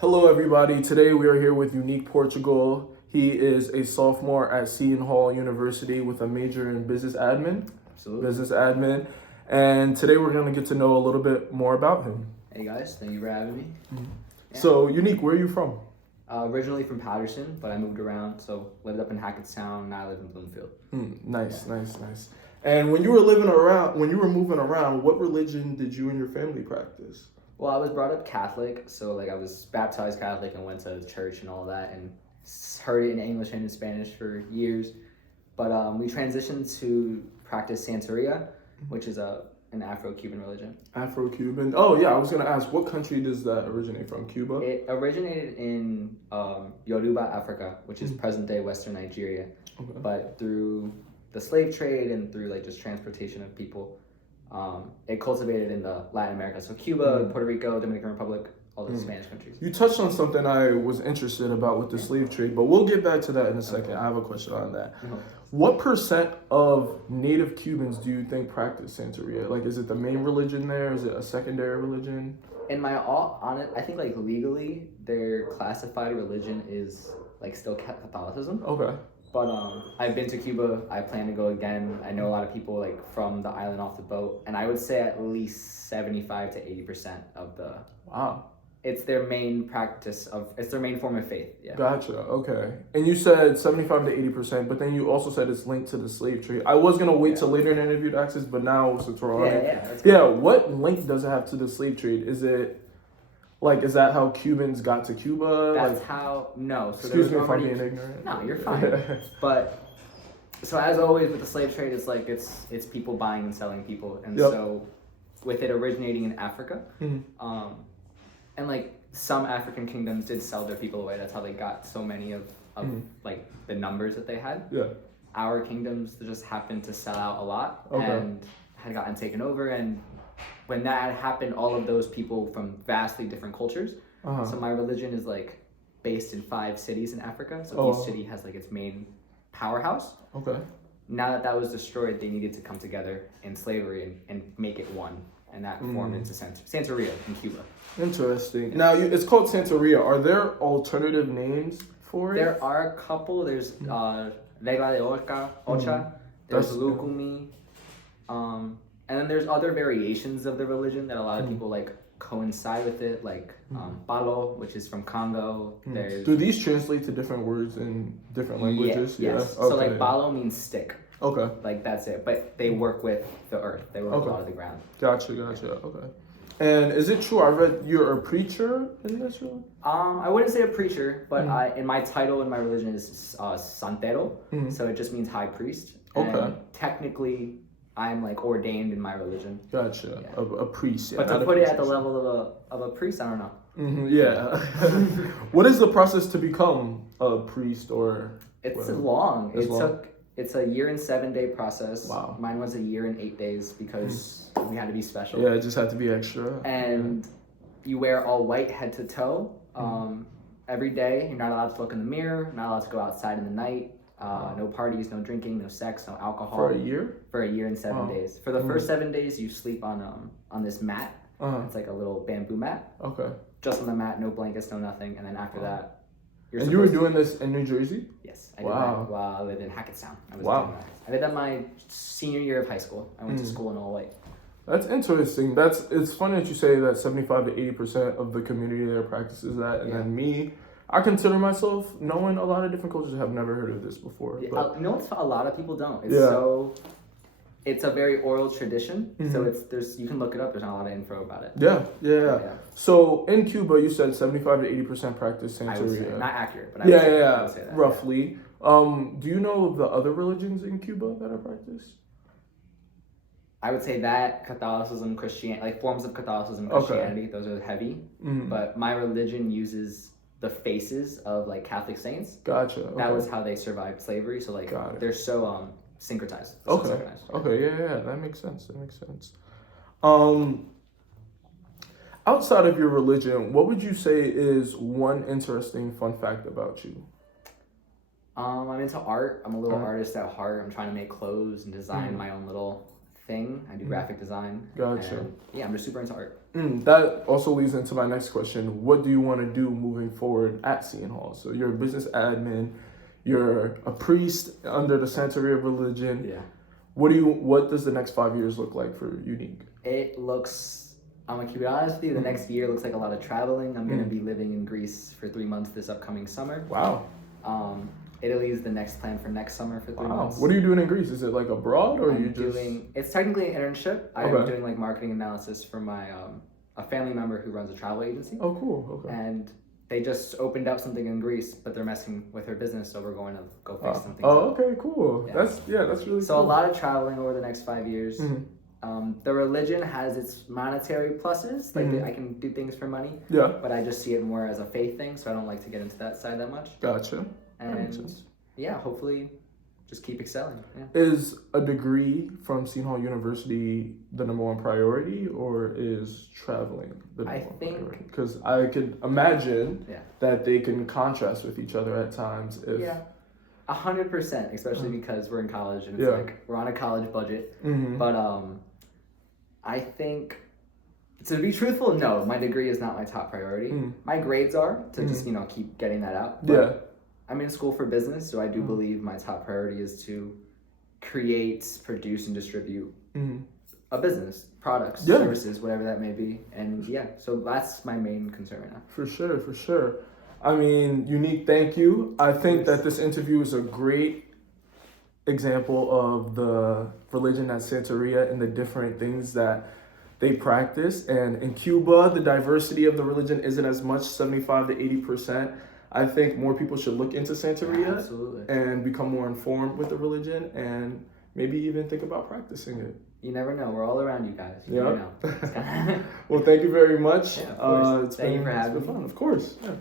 Hello, everybody. Today we are here with Unique Portugal. He is a sophomore at Seton Hall University with a major in business admin. Absolutely. Business admin. And today we're going to get to know a little bit more about him. Hey guys, thank you for having me. Yeah. So, Unique, where are you from? Originally from Patterson, but I moved around. So lived up in Hackettstown. Now I live in Bloomfield. Nice. And when you were moving around, what religion did you and your family practice? Well, I was brought up Catholic, so I was baptized Catholic and went to church and all that, and heard it in English and in Spanish for years. But we transitioned to practice Santeria, which is an Afro-Cuban religion. Afro-Cuban. Oh yeah, I was gonna ask, what country does that originate from? Cuba? It originated in Yoruba, Africa, which is present-day Western Nigeria. Okay. But through the slave trade and through just transportation of people, it cultivated in the Latin America. So Cuba, Puerto Rico, Dominican Republic, all the Spanish countries. You touched on something I was interested about with the slave trade, but we'll get back to that in a second. I have a question on that. What percent of native Cubans do you think practice Santeria? Is it the main religion there? Is it a secondary religion? In my honest, I think legally their classified religion is still Catholicism. Okay. But I've been to Cuba. I plan to go again. I know a lot of people from the island off the boat, and I would say at least 75 to 80% of the. Wow. It's their main it's their main form of faith. Yeah. Gotcha. Okay. And you said 75 to 80%, but then you also said it's linked to the slave trade. I was gonna wait till later in the interview to ask this, but now since we're on it, what link does it have to the slave trade? Is it is that how Cubans got to Cuba? That's how. No. So excuse me if I'm being ignorant. No, you're fine. But so as always with the slave trade, it's it's people buying and selling people, and so with it originating in Africa, and some African kingdoms did sell their people away. That's how they got so many of the numbers that they had. Yeah. Our kingdoms just happened to sell out a lot and had gotten taken over, and when that had happened, all of those people from vastly different cultures. So my religion is based in 5 cities in Africa. So each city has its main powerhouse. Okay. Now that was destroyed, they needed to come together in slavery and make it one. And that formed into Santeria in Cuba. Interesting. Now, it's called Santeria. Are there alternative names for it? There are a couple. There's Regla de Ocha. There's Lukumi. And then there's other variations of the religion that a lot of people coincide with it, Palo, which is from Congo. Do these translate to different words in different languages? Yes. Okay. So Palo means stick. Okay. That's it. But they work with the earth. They work with a lot of the ground. Gotcha. Okay. And is it true? I read you're a preacher in this religion? I wouldn't say a preacher, but in my title in my religion is Santero. So it just means high priest. Okay. And technically, I'm ordained in my religion. Gotcha. Yeah. A priest. Yeah, but to put it at the level of a priest, I don't know. Yeah. What is the process to become a priest or? It's long. It's a 1 7 day process. Wow. Mine was a 1 8 days because we had to be special. Yeah, it just had to be extra. And you wear all white head to toe every day. You're not allowed to look in the mirror. Not allowed to go outside in the night. No parties, no drinking, no sex, no alcohol. For a year? For a 1 7 days. For the first 7 days, you sleep on this mat. It's a little bamboo mat. Okay. Just on the mat, no blankets, no nothing. And then after that, and you were doing this in New Jersey? Yes, I did that while I lived in Hackettstown. I did that my senior year of high school. I went to school in all white. That's interesting. It's funny that you say that 75 to 80% of the community there practices that, and then me. I consider myself knowing a lot of different cultures. Have never heard of this before. But a lot of people don't. It's a very oral tradition. So you can look it up. There's not a lot of info about it. Yeah. So in Cuba, you said 75 to 80% practice Santeria. I would say, not accurate, but I would say that. Roughly. Do you know of the other religions in Cuba that are practiced? I would say that Catholicism, Christianity, forms of Catholicism, Christianity, those are heavy. But my religion uses the faces of Catholic saints. Gotcha. Okay. That was how they survived slavery. So they're so syncretized. Okay. Yeah. That makes sense. Outside of your religion, what would you say is one interesting fun fact about you? I'm into art. I'm a little artist at heart. I'm trying to make clothes and design my own little thing. I do graphic design. Gotcha. And, I'm just super into art. That also leads into my next question. What do you want to do moving forward at Seton Hall? So you're a business admin, you're a priest under the Santeria religion. Yeah. What does the next 5 years look like for Unique? It looks, I'm gonna keep it honest with you, the next year looks like a lot of traveling. I'm gonna be living in Greece for 3 months this upcoming summer. Wow. Italy is the next plan for next summer for 3 months. What are you doing in Greece? Is it like abroad or It's technically an internship. I'm doing like marketing analysis for my a family member who runs a travel agency. Oh, cool. Okay. And they just opened up something in Greece, but they're messing with her business, so we're going to go fix something. Oh, okay, cool. Yeah. That's really cool. So a lot of traveling over the next 5 years. The religion has its monetary pluses, like I can do things for money. Yeah. But I just see it more as a faith thing, so I don't like to get into that side that much. Gotcha. And yeah, hopefully just keep excelling. Yeah. Is a degree from Seton Hall University the number one priority, or is traveling the number one priority? Because I could imagine that they can contrast with each other at times. 100%, especially because we're in college and it's like we're on a college budget. But I think, to be truthful, no, my degree is not my top priority. My grades are to just keep getting that out. But I'm in school for business, so I do believe my top priority is to create, produce, and distribute a business, products, services, whatever that may be. And so that's my main concern right now. For sure. I mean, Unique, thank you. I think that this interview is a great example of the religion at Santeria and the different things that they practice. And in Cuba, the diversity of the religion isn't as much, 75 to 80%. I think more people should look into Santeria and become more informed with the religion and maybe even think about practicing it. You never know. We're all around you guys. You never know. Well, thank you very much. Yeah, of course. Thank you for having me. Fun. Of course. Yeah.